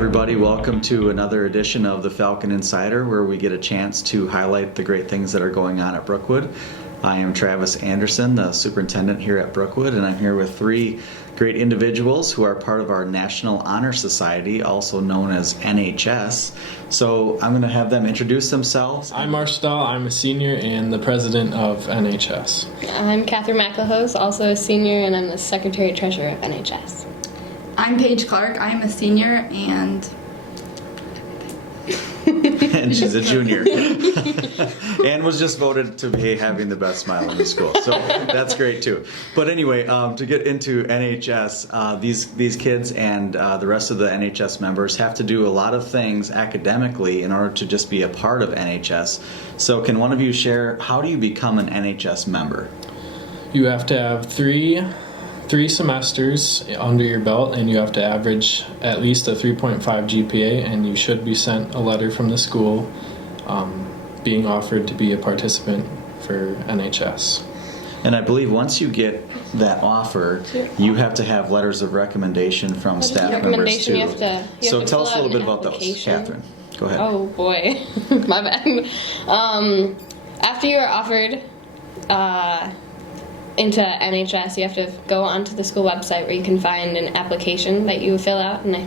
everybody, welcome to another edition of the Falcon Insider, where we get a chance to highlight the great things that are going on at Brookwood. I am Travis Anderson, the superintendent here at Brookwood, and I'm here with three great individuals who are part of our National Honor Society, also known as NHS. So I'm going to have them introduce themselves. I'm Marsh Dahl, I'm a senior and the president of NHS. I'm Catherine McElhose, also a senior, and I'm the secretary treasurer of NHS. I'm Paige Clark. I'm a senior and And she's a junior. And was just voted to be having the best smile in the school. So that's great too. But anyway, to get into NHS, these kids and the rest of the NHS members have to do a lot of things academically in order to just be a part of NHS. So can one of you share, how do you become an NHS member? You have to have three semesters under your belt, and you have to average at least a 3.5 GPA, and you should be sent a letter from the school being offered to be a participant for NHS. And I believe once you get that offer, you have to have letters of recommendation from staff members too. So tell us a little bit about those, Catherine. Go ahead. Oh boy, my bad. After you are offered into NHS, you have to go onto the school website where you can find an application that you fill out, and I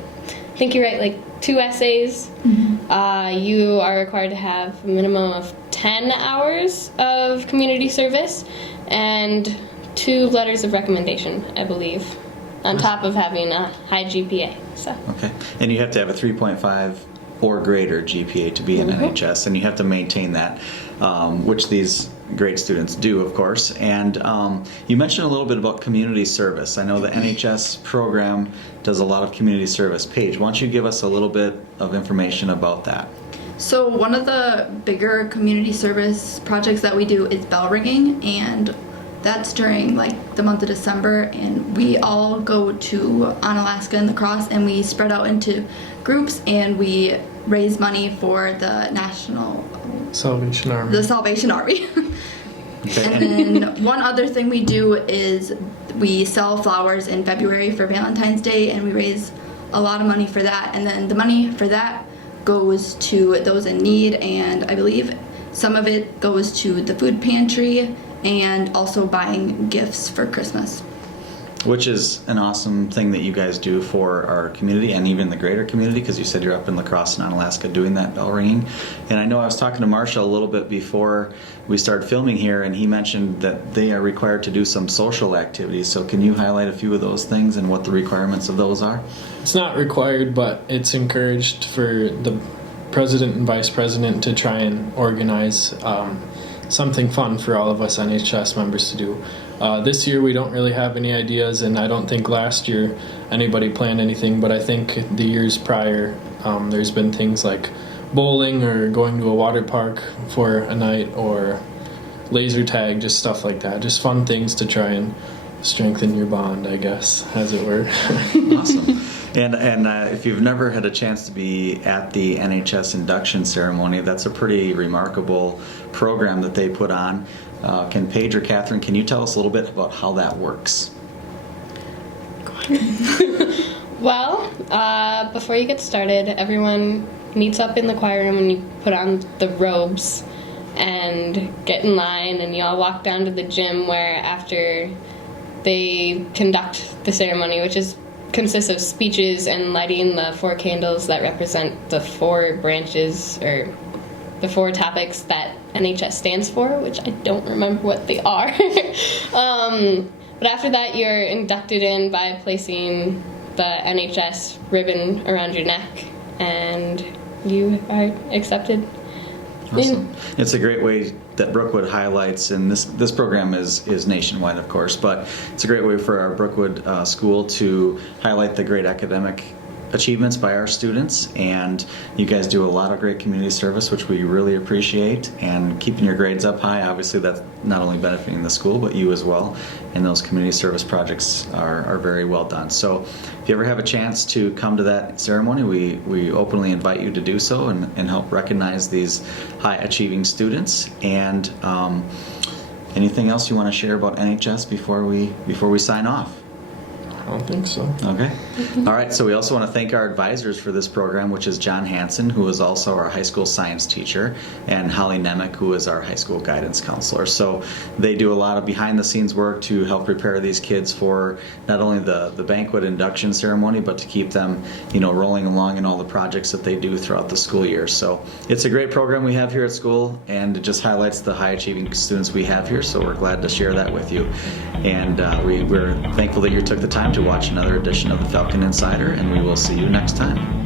think you write like 2 essays. You are required to have a minimum of 10 hours of community service and 2 letters of recommendation, I believe, on top of having a high GPA. So. Okay, and you have to have a 3.5 or greater GPA to be in NHS, and you have to maintain that, which these great students do, of course. And you mentioned a little bit about community service. I know the NHS program does a lot of community service. Paige, why don't you give us a little bit of information about that? so one of the bigger community service projects that we do is bell ringing, and that's during like the month of December, and we all go to Onalaska and the Cross, and we spread out into groups and we raise money for the National Salvation Army. The Salvation Army. Okay. And then one other thing we do is we sell flowers in February for Valentine's Day, and we raise a lot of money for that. And then the money for that goes to those in need, and I believe some of it goes to the food pantry and also buying gifts for Christmas. Which is an awesome thing that you guys do for our community and even the greater community, because you said you're up in La Crosse and Onalaska doing that bell ringing. And I know I was talking to Marshall a little bit before we started filming here, and he mentioned that they are required to do some social activities. So can you highlight a few of those things and what the requirements of those are? It's not required, but it's encouraged for the president and vice president to try and organize something fun for all of us NHS members to do. This year we don't really have any ideas, and I don't think last year anybody planned anything, but I think the years prior there's been things like bowling or going to a water park for a night or laser tag, just stuff like that. Just fun things to try and strengthen your bond, I guess, as it were. Awesome. And if you've never had a chance to be at the NHS induction ceremony, that's a pretty remarkable program that they put on. Can Paige or Catherine, can you tell us a little bit about how that works? Well, before you get started, everyone meets up in the choir room and you put on the robes and get in line, and you all walk down to the gym where after they conduct the ceremony, which consists of speeches and lighting the 4 candles that represent the 4 branches or the 4 topics that NHS stands for, which I don't remember what they are. But after that, you're inducted in by placing the NHS ribbon around your neck, and you are accepted. Awesome. It's a great way that Brookwood highlights, and this program is nationwide, of course, but it's a great way for our Brookwood school to highlight the great academic achievements by our students, and you guys do a lot of great community service, which we really appreciate, and keeping your grades up high. Obviously that's not only benefiting the school but you as well, and those community service projects are very well done. So if you ever have a chance to come to that ceremony, we openly invite you to do so and help recognize these high achieving students. And anything else you want to share about NHS before we sign off? don't think so. Okay. All right. So we also want to thank our advisors for this program, which is John Hansen, who is also our high school science teacher, and Holly Nemec, who is our high school guidance counselor. So they do a lot of behind-the-scenes work to help prepare these kids for not only the banquet induction ceremony, but to keep them, rolling along in all the projects that they do throughout the school year. So it's a great program we have here at school, and it just highlights the high-achieving students we have here. So we're glad to share that with you. And we're thankful that you took the time to watch another edition of the Falcon Insider, and we will see you next time.